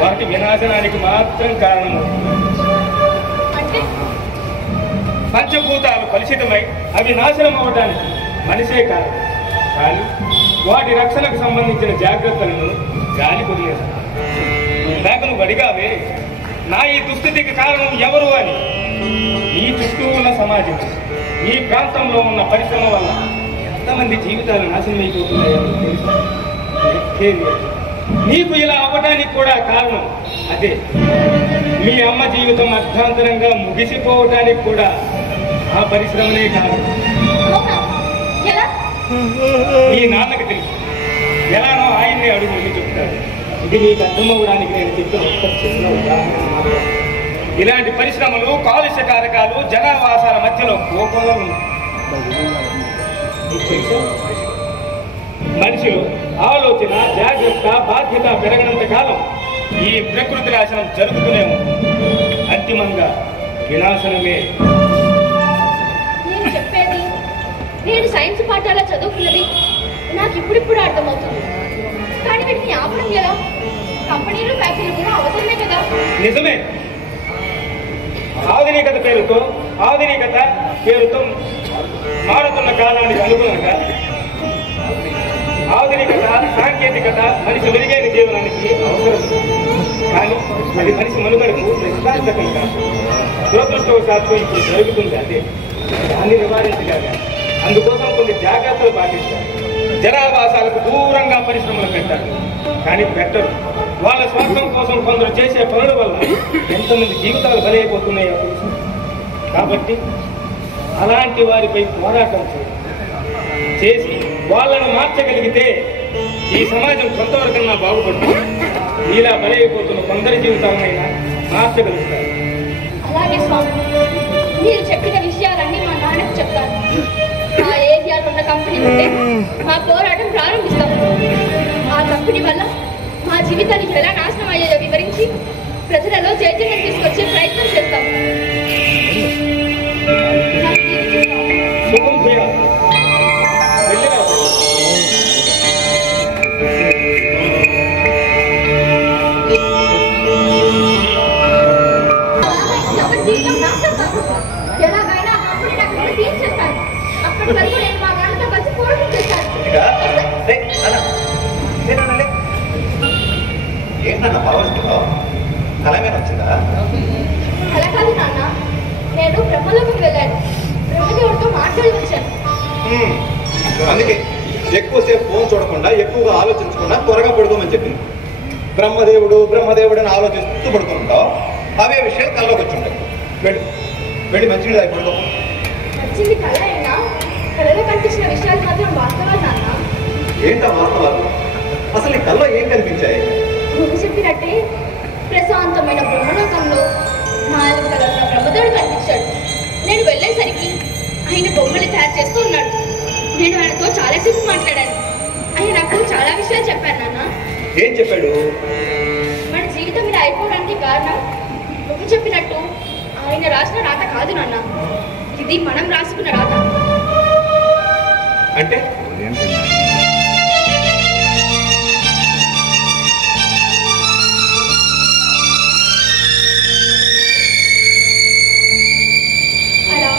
వాటి వినాశనానికి మాత్రం కారణం. అంటే పంచభూతాలు కలుషితమై అవి నాశనం అవ్వడానికి మనిషే కారణం. కానీ వాటి రక్షణకు సంబంధించిన జాగ్రత్తలను గాలి కొదిలేదు. లేకను వడిగావే నా ఈ దుస్థితికి కారణం ఎవరు అని. ఈ చుట్టూ ఉన్న సమాజం, ఈ ప్రాంతంలో ఉన్న పరిశ్రమ వల్ల ఎంతమంది జీవితాలు నాశనం అయిపోతున్నాయో తెలుసు. నీకు ఇలా అవ్వడానికి కూడా కారణం అదే. మీ అమ్మ జీవితం అర్థాంతరంగా ముగిసిపోవటానికి కూడా ఆ పరిశ్రమనే కారణం. అవునా? ఎలా? మీ నాన్నకి తెలుసు. ఎలానో ఆయన్ని అడుగు వెళ్ళి చెప్తాడు. ఇది నీకు అర్థమవడానికి నేను చెప్పిన ఒక్క చిన్న ఉదాహరణ మాత్రం. ఇలాంటి పరిశ్రమలు, కాలుష్య కారకాలు జనావాసాల మధ్యలో కోపంలో ఉన్నాయి. మనిషిలో ఆలోచన, జాగ్రత్త, బాధ్యత పెరగనంత కాలం ఈ ప్రకృతి నాశనం జరుగుతూనే ఉంది. అంతిమంగా వినాశనమే. నేను చెప్పేది, నేను సైన్స్ పాఠాల చదువుకున్నది నాకు ఇప్పుడిప్పుడు అర్థమవుతుంది. కానీ వీటిని ఆపడం ఎలా? కంపెనీలు, ఫ్యాక్టరీలు కూడా అవసరమే కదా. నిజమే. ఆధునికత పేరుతో మారుతున్న కాలానికి అనుగుణంగా ఆధునికత, సాంకేతికత మనిషి మెరుగైన జీవనానికి అవసరం. కానీ అది మనిషి మనుగడకు ప్రతిష్టాత్మకం కాదు. దురదృష్టవశాత్తు ఇప్పుడు జరుగుతుంది. అదే దాన్ని నివారించగల అందుకోసం కొన్ని జాగ్రత్తలు పాటిస్తారు. జనావాసాలకు దూరంగా పరిశ్రమలు పెట్టారు. కానీ పెట్టరు. వాళ్ళ స్వార్థం కోసం కొందరు చేసే పనుల వల్ల ఎంతమంది జీవితాలు బలైపోతున్నాయో తెలుసు. కాబట్టి అలాంటి వారిపై పోరాటం చేసి వాళ్ళను మార్చగలిగితే ఈ సమాజం కొంతవరకన్నా బాగుపడుతుంది. ఇలా బలైపోతున్న కొందరి జీవితాలనైనా మార్చగలుగుతారు. అలాగే స్వామి, మీరు చెప్పిన విషయాలన్నీ మా నాన్నకు చెప్తాను. మా ఏరియాలో ఉన్న కంపెనీ ఉంటే మా పోరాటం ప్రారంభిస్తాం. ఆ కంపెనీ వల్ల మా జీవితానికి ఎలా నాశనం అయ్యాయో వివరించి ప్రజలలో చైతన్యం తీసుకొచ్చే ప్రయత్నం చేస్తాం. శుభం చేయాలి. ఎలాగైనా కంపెనీ నాకు తీర్చేస్తాను. అప్పటి వరకు నేను మా నాన్నతో కలిసి పోరాటం చేస్తాను. ఏంటన్నా పర్వాలేదు, కలమేన వచ్చిందా? అలా కాదు నాన్న, నేను బ్రహ్మలోకం వెళ్ళాను. బ్రహ్మదేవుడితో మాట్లాడి వచ్చాను. అందుకే ఎక్కువసేపు ఫోన్ చూడకుండా ఎక్కువగా ఆలోచించకుండా త్వరగా పడుకోమని చెప్పింది. బ్రహ్మదేవుడు బ్రహ్మదేవుడు అని ఆలోచిస్తూ పడుకుంటావు. అవే విషయాలు కళ్ళలోకి వచ్చి ఉంటాయి. వెళ్ళి మంచినీళ్ళు తాగి పడుకో. వచ్చింది కళ అయినా కళలో కనిపించిన విషయాలు మాత్రం వాస్తవాలు నాన్న. ఏంటా వాస్తవాలు? అసలు నీ కళ్ళలో ఏం కనిపించాయి? నువ్వు చెప్పినట్టే ప్రశాంతమైన బ్రహ్మలోకంలో 4 కళల బ్రహ్మదేవుడు కనిపించాడు. నేను వెళ్ళేసరికి ఆయన బొమ్మలు తయారు చేస్తూ ఉన్నాడు. నేను ఆయనతో చాలాసేపు మాట్లాడాను. ఆయన నాకు చాలా విషయాలు చెప్పాను నాన్న. ఏం చెప్పాడు? మన జీవితం ఇలా అయిపోవడానికి కారణం నువ్వు చెప్పినట్టు ఆయన రాసిన రాత కాదు నాన్న. ఇది మనం రాసుకున్న రాత. అంటే అలా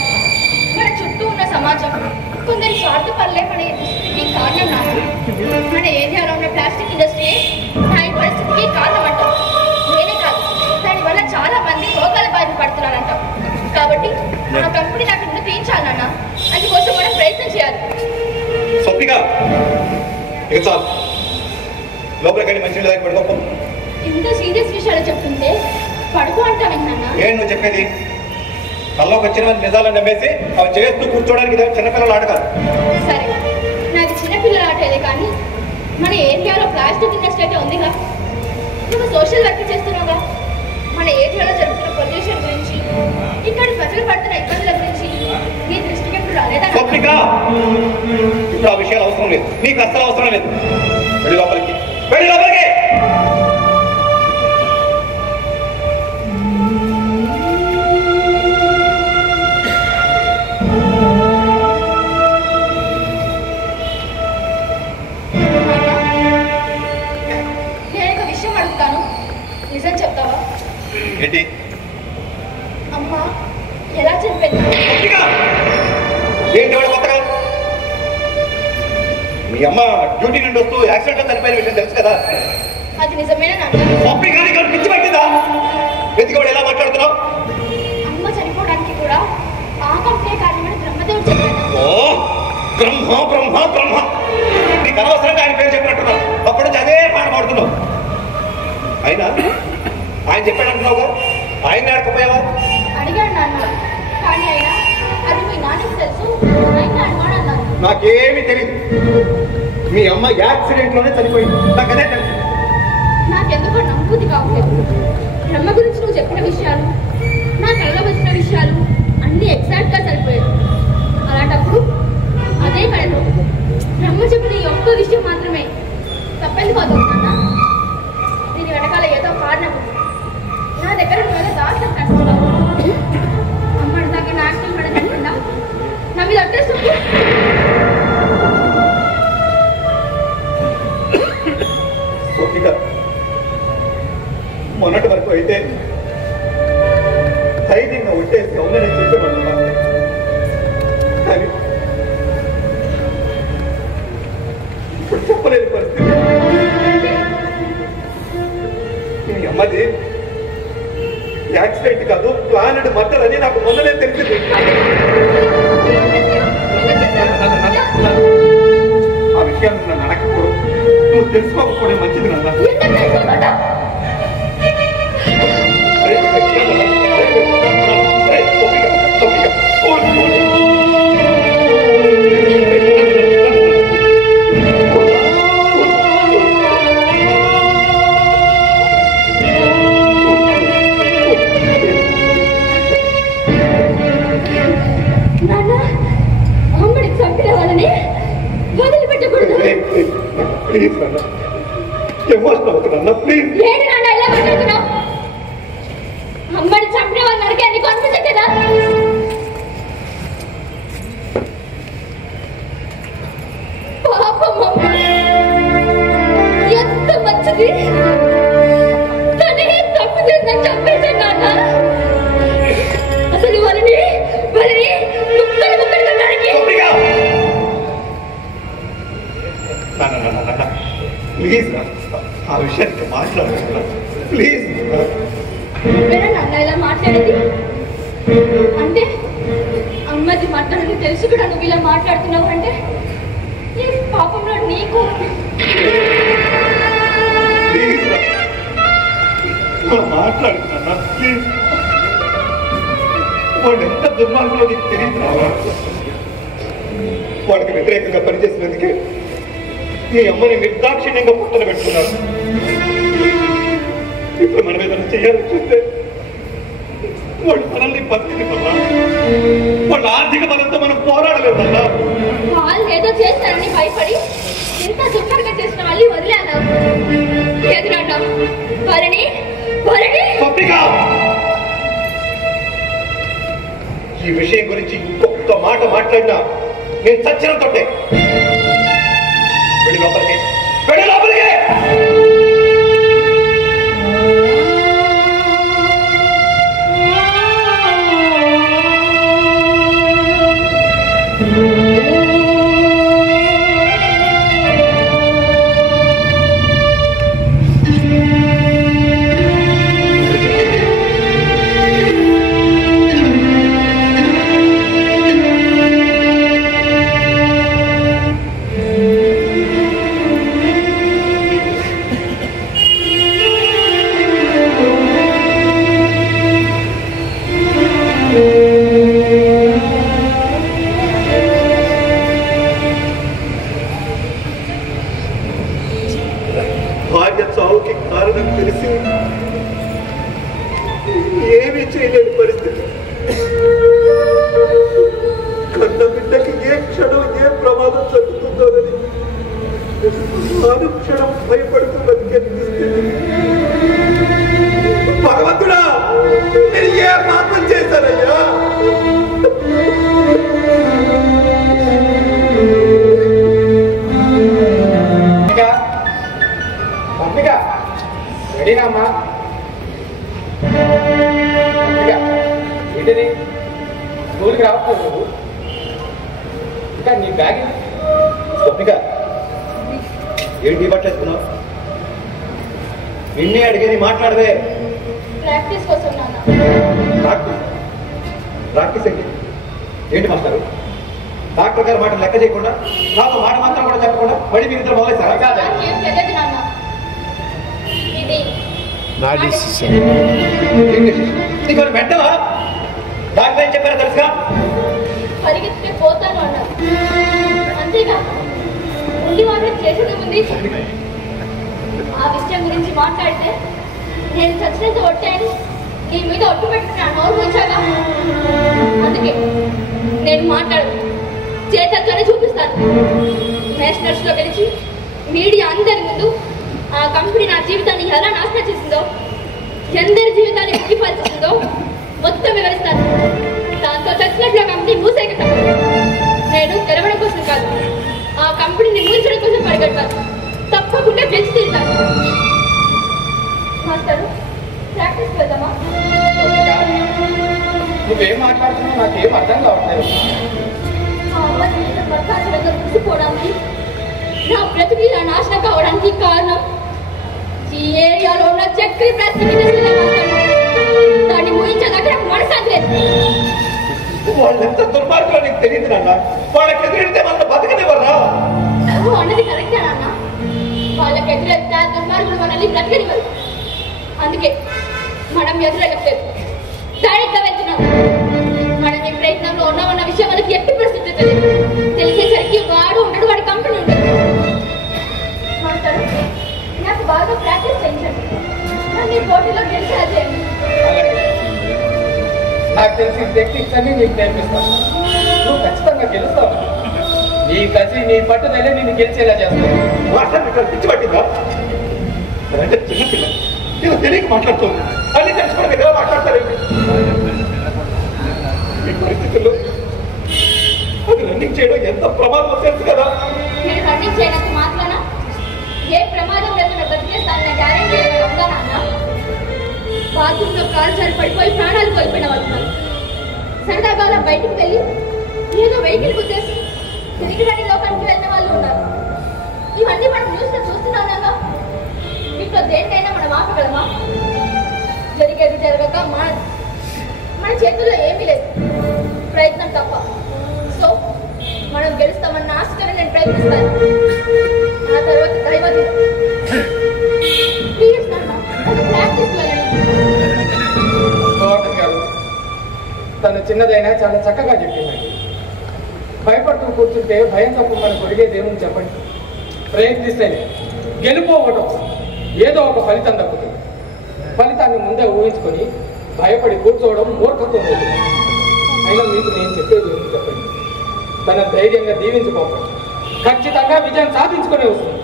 మన చుట్టూ ఉన్న సమాజం కొందరి స్వార్థపరులే మన దుస్థితికి కారణం నాన్న. మన ఏరియాలో ఉన్న ప్లాస్టిక్ ఇండస్ట్రీ నా ఈ పరిస్థితికి కారణం అంటాం. నేనే కాదు, దానివల్ల చాలా మంది రోగాల బారిన పడుతున్నారంటాం. కాబట్టి ఆ కంపెనీ నాకు ముందు తీయించాలి నాన్న. అందుకోసం మనం ప్రయత్నం చేయాలి. స్వప్నిక, ఇక చాలు, లోపలికి మంచినీళ్ళు తాగి పడుకో. ఇంత సీరియస్ విషయాలు చెప్తుంటే పడుకో అంటావేంటి నాన్న? ఏం నువ్వు చెప్పేది? కల్లోకి వచ్చిన నిజాలను నమ్మేసి అవి చేస్తూ కూర్చోడానికి చిన్నపిల్లలు ఆట కాదు. సరే, నాకు చిన్నపిల్లల ఆటేదే కానీ మన ఏరియాలో ప్లాస్టిక్ ఇండస్ట్రీ అయితే ఉందిగా. నువ్వు సోషల్ వర్క్ చేస్తున్నావుగా. మన ఏరియాలో జరుగుతున్న పొల్యూషన్ గురించి, ఇక్కడ ప్రజలు పడుతున్న ఇబ్బందుల గురించి నీ దృష్టికి ఎప్పుడు రాలేదా? స్వప్నిక, ఇప్పుడు ఆ విషయాలు అవసరం లేదు. నీకు అస్సలు అవసరం లేదు. వెళ్ళి లోపలికి, వెళ్ళి లోపలికి. నేను ఒక విషయం అడుగుతాను, నిజం చెప్తావా? ఏంటి? అమ్మా ఎలా చనిపోయింది? ఏంటి వాడు కొత్తగా? మీ అమ్మ డ్యూటీ నుండి వస్తూ యాక్సిడెంట్ లో చనిపోయిన విషయం తెలుసు కదా? అది నిజమేనా నాన్న? స్వప్నిక, నీకు పిచ్చి పట్టిందా? ఎందుకు ఎలా మాట్లాడుతున్నావు? అమ్మ చనిపోవడానికి కూడా ఆ కంపెనీ కారణమని బ్రహ్మదేవుడు చెప్పాడు. ఓ బ్రహ్మ బ్రహ్మ బ్రహ్మ, నీకు అనవసరంగా ఆయన పేరు చెప్పినట్టున్నావు. అప్పటి నుంచి అదే పాట పాడుతున్నావు. అయినా ఆయన చెప్పాడంటున్నావుగా, ఆయన ఆడకపోయావా? అడిగాడు నాన్న, కానీ అయినా అది మీ నాన్నకి తెలుసు, ఆయన అడగాడు అన్నాను. నాకేమీ తెలియదు. మీ అమ్మ యాక్సిడెంట్ లోనే చనిపోయింది, నాకు అదే తెలుసు. నాకెందుకో నమ్మబుద్ధి కావట్లేదు. బ్రహ్మ గురించి నువ్వు చెప్పిన విషయాలు, నా కళ్ళలో వచ్చిన విషయాలు అన్నీ ఎగ్జాక్ట్ గా సరిపోయాయి. అలాంటప్పుడు అదే కళలో బ్రహ్మ చెప్పిన ఈ ఒక్క విషయం మాత్రమే తప్పెందుకు అవుతుందన్నా? దీని వెనకాల ఏదో కారణం ఉంది. నా దగ్గర నువ్వు దాంట్లో కష్టం అమ్మడి దాకా నాశనం పడకుండా నా మీద అట్టేస్తుంది. మొన్నటి వరకు అయితే ధైర్యంగా ఉంటేసి అవునని చెప్పేవాడున్నా. కానీ ఇప్పుడు చెప్పలేని పరిస్థితి. మీ అమ్మది యాక్సిడెంట్ కాదు, ప్లానెడ్ మర్డర్ అని నాకు మొన్ననే తెలిసింది. ఆ విషయాన్ని నన్ను అడగకూడదు. నువ్వు తెలుసుకోకపోవడం మంచిది నాన్న. ఎందుకు తెలుసుకోకుండా? నాన్న, అమ్మడికి చంపిన వాళ్ళని వదిలిపెట్టకూడదు. ప్లీజ్ నాన్న, ఎమోషనల్ అవుతున్నా ప్లీజ్. ఏంటి నాన్న ఇలా మాట్లాడుతున్నావు? అమ్మని చంపిన వాళ్ళని అడిగే నీకు అనిపించట్లేదా? పాపం అమ్మ ఎంత మంచిది. తనే తప్పు చేసిన చంపేశాను నాన్న. అసలు వాళ్ళని ముక్కలు ముక్కలుగా నరికి ప్లీజ్ ఆ విషయానికి మాట్లాడుతున్నా ప్లీజ్. నువ్వేనా నాన్న ఇలా మాట్లాడేది? అంటే అమ్మది మాట్లాడని తెలిసి కూడా నువ్వు ఇలా మాట్లాడుతున్నావు అంటే ఈ పాపంలో నీకు మాట్లాడుతున్నా ప్లీజ్. వాడు ఎంత దుర్మార్గంలో నీకు తెలియదు. వాడికి వ్యతిరేకంగా పనిచేసినందుకే నీ అమ్మని నిర్దాక్షిణ్యంగా పుట్టన పెట్టుకున్నారు. ఇప్పుడు మనం ఏదైనా చేయాలని చూస్తే వాళ్ళు మనల్ని బతికి వల్ల వాళ్ళ ఆర్థిక బలంతో మనం పోరాడలేదన్నా. వాళ్ళు ఏదో చేస్తారని భయపడి ఇంత దుఃఖంగా చేసిన వాళ్ళు వదిలేనా? ఎదురాట వాళ్ళని ఈ విషయం గురించి ఇంకొక మాట మాట్లాడినా నేను చచ్చిన తోటే. వెళ్ళి లోపలికి, వెళ్ళి లోపలికి. భార్య చావుకి కారణం తెలిసి ఏమీ చేయలేని పరిస్థితి. కన్న బిడ్డకి ఏ క్షణం ఏ ప్రమాదం జరుగుతుందోనని అనుక్షణం భయపడుతూ బతికే స్థితి. భగవంతుడా, నేను ఏ పాపం చేశానయ్యా? రెడీనామ్మా? ఏంటిది స్కూల్కి రావట్లేదు నువ్వు? ఇంకా నీ బ్యాగ్ స్వప్నిక, ఏంటి పట్టేస్తున్నావు? నిన్నే అడిగేది మాట్లాడవే. ప్రాక్టీస్ కోసం నాన్న. ప్రాక్టీస్ ఏంటి? ఏంటి మాస్టారు? డాక్టర్ గారి మాట లెక్క చేయకుండా నాతో మాట మాత్రం కూడా చెప్పకుండా మళ్ళీ మీరు ఇద్దరు మొదలైసారా? కాదా? నాకేం తెలియదు నాన్న. ఇది నా డిసిషన్. నీకు వెంటవా? డాక్టర్ ఏం చెప్పారో తెలుసుగా? పరిగెత్తే పోతాను అన్నారు. అంతేగా ఉండి వాళ్ళు చేసేది ఉంది. ఆ విషయం గురించి మాట్లాడితే నేను చచ్చినంత ఒట్టాను. నీ మీద ఒట్టు పెట్టుకుని నా నోరు ఉంచాగా. అందుకే నేను మాట్లాడు చేతతోనే చూపిస్తాను. నేషనల్స్ లో గెలిచి మీడియా అందరి ముందు ఆ కంపెనీ నా జీవితాన్ని ఎలా నాశనం చేసిందో, ఎందరి జీవితాన్ని ముగిపరిచిందో మొత్తం వివరిస్తాను. దాంతో చచ్చినట్లు ఆ కంపెనీ మూసేయగలం. నేను తెరవడం కోసం కాదు, ఆ కంపెనీని మూయించడం కోసం పరిగెడతాను. తప్పకుండా గెలిచి తీరుతాను. మాస్టరు, ప్రాక్టీస్ వెళ్దామా? నువ్వేం మాట్లాడుతున్నావు నాకేం అర్థం కావట్లేదు. ఆ అమ్మ జీవితం ప్రకాశంగా ముగిసిపోవడానికి, నా బ్రతుకు ఇలా నాశనం కావడానికి కారణం ఈ ఏరియాలో ఉన్న చక్రీ ప్రెస్ దాన్ని ఊహించేదాకా నాకు మనసాది లేదు. వాళ్ళెంత దుర్మార్గంలో నీకు తెలియదు నాన్న. వాళ్ళకి ఎదురెడితే వాళ్ళ బతకనివ్వరా? నువ్వు అన్నది కరెక్టా నాన్న? వాళ్ళకి వాళ్ళకి ఎదురెళ్తా దుర్మార్గులు మనల్ని బ్రతకనివ్వరు. అందుకే మనం ఎదురెళ్ళలేదు, డైరెక్ట్గా వెళ్తున్నాం. మనం ఈ ప్రయత్నంలో ఉన్నామన్న విషయం వాళ్ళకి ఎట్టి పరిస్థితి తెలియదు. తెలిసేసరికి వాడు ఉండడు, వాడి కంపెనీ ఉండదు. నాకు బాగా ప్రాక్టీస్ చేయించండి, నన్ను పోటీలో గెలిచేలా చేయండి. నాకు తెలిసి టెక్నిక్స్ అన్ని నీకు నేర్పిస్తాను. నువ్వు ఖచ్చితంగా గెలుస్తావు. నీ కసి నీ పట్టుదలే నిన్ను గెలిచేలా చేస్తావు. మాట్లాడి పిచ్చి పట్టిందా? అంటే చిన్నపిల్ల నేను తెలియక మాట్లాడుతుంది. అన్ని తెలుసుకోవడం ఎలా మాట్లాడతారు? ఈ పరిస్థితుల్లో అది రన్నింగ్ చేయడం ఎంత ప్రమాదం తెలుసు కదా. మీరు రన్నింగ్ చేయడానికి మాత్రాన ఏ ప్రమాదం లేకుండా బతికేస్తానన్న గ్యారెంటీ ఉందా నాన్న? బాత్రూంలో కాల్చాలు పడిపోయి ప్రాణాలు కోల్పోయిన వాళ్ళు, సరదాగా అలా బయటికి వెళ్ళి ఏదో వెహికల్ గుద్దేసి తిరిగి రాని లోకానికి వెళ్ళిన వాళ్ళు ఉన్నారు. ఇవన్నీ మనం న్యూస్లో చూస్తున్నాగా. వీటిలో దేనికైనా మనం ఆపగలమా? జరిగేది జరగక మన చేతుల్లో ఏమీ లేదు, ప్రయత్నం తప్ప. సో మనం గెలుస్తామన్న ఆశతోనే నేను ప్రయత్నిస్తాను. ఆ తర్వాత దైవది ప్లీజ్ నాన్న, నాకు ప్రాక్టీస్ గారు తను చిన్నదైనా చాలా చక్కగా చెప్పిందండి. భయపడుతూ కూర్చుంటే భయం తప్ప మనకు ఒరిగేది ఏముంది చెప్పండి. ప్రయత్నిస్తేనే గెలుపోవటం ఏదో ఒక ఫలితం దక్కుతుంది. ఫలితాన్ని ముందే ఊహించుకొని భయపడి కూర్చోవడం మూర్ఖత్వం అవుతుంది. అయినా మీకు నేను చెప్పేది ఏమిటి చెప్పండి. తన ధైర్యంగా దీవించుకోకండి, ఖచ్చితంగా విజయం సాధించుకునే వస్తుంది.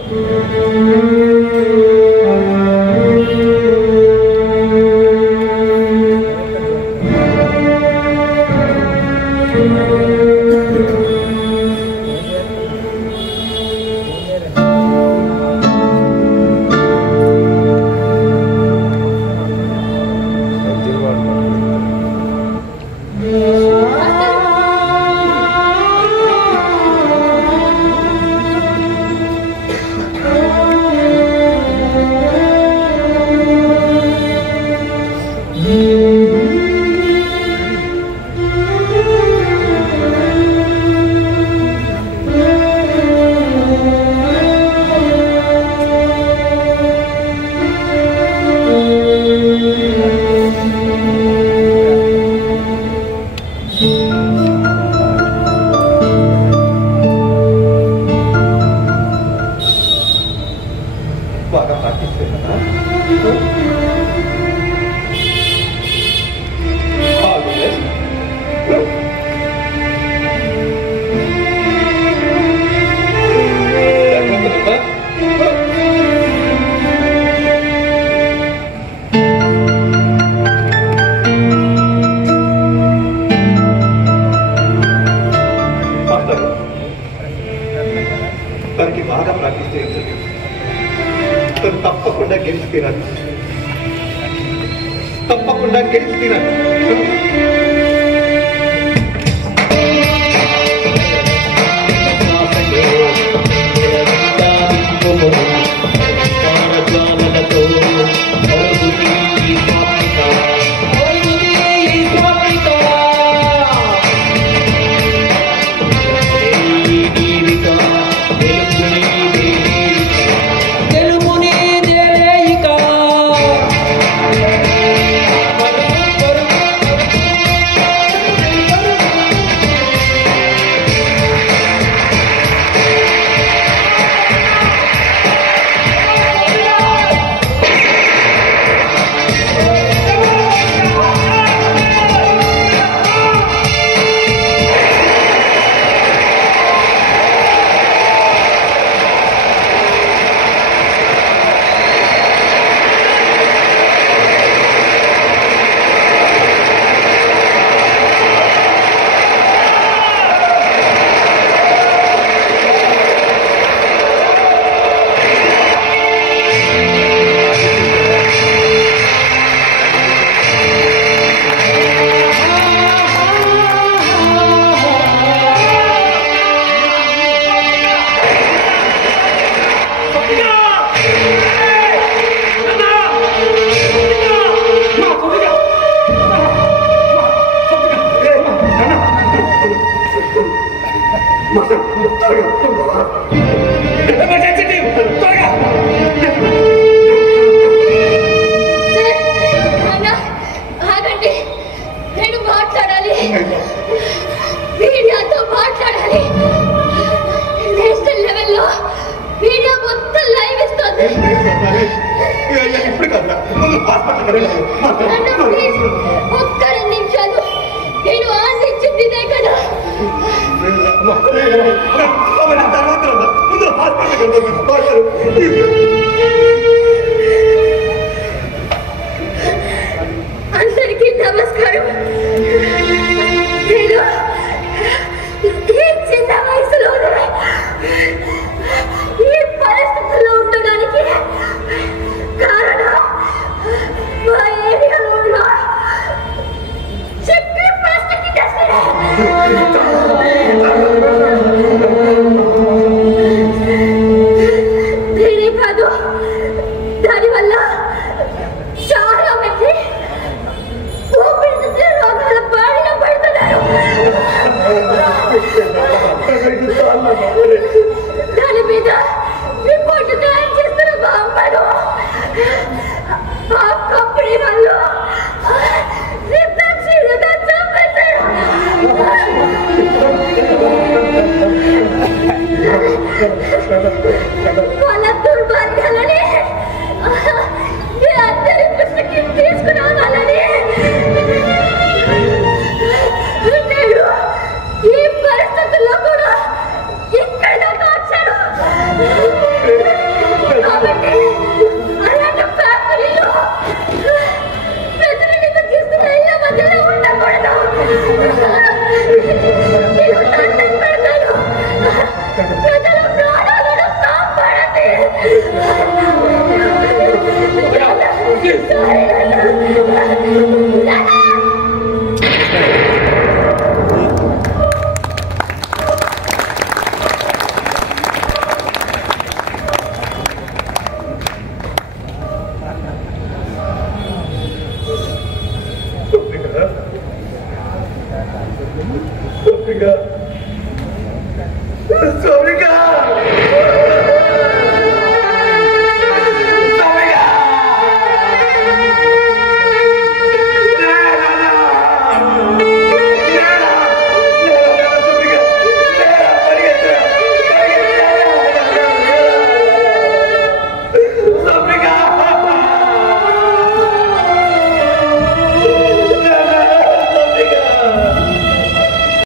బాగా ప్రాక్టీస్ చేశానా? తనకి బాగా ప్రాక్టీస్ చేయించండి. తను తప్పకుండా గెలిచి తీరాలి, తప్పకుండా గెలిచి తీరాలి. త్వరగా మీడియాతో మాట్లాడాలి. నేషనల్ లెవెల్లో మీడియా మొత్తం లైవ్ ఇస్తుంది. ఇప్పుడు కదా ఒక్క 2 నిమిషాలు నేను ఆనందించింది ఇదే కదా. అందరికీ నమస్కారం. నేను ఈ చిన్న వయసులోనే ఈ పరిస్థితుల్లో ఉండడానికి కారణం మా ఏరియాలో ఉన్న చక్కెర ప్లాస్టిక్ ఇండస్ట్రీ. నేనే కాదు, దానివల్ల చాలా మంది ఊపిరితిత్తుల రోగాల బారిన పడుతున్నారు. దాని మీద రిపోర్టు తయారు చేస్తున్న మా అమ్మను ఆ కంపెనీ వాళ్ళు నిర్దాక్షిణ్యంగా చంపేశారు. వాళ్ళ దుర్మార్గాలని మీ అందరి దృష్టికి తీసుకురావాలని నేను ఈ పరిస్థితుల్లో కూడా ఇక్కడ దాకా వచ్చాను. కాబట్టి అలాంటి ఫ్యాక్టరీలో ప్రజలు నివసిస్తున్న ఇళ్ళ మధ్యలో ఉండకూడదు. నేను దండం పెడతాను. ప్రజల ప్రాణాలను కాపాడండి. Sorry.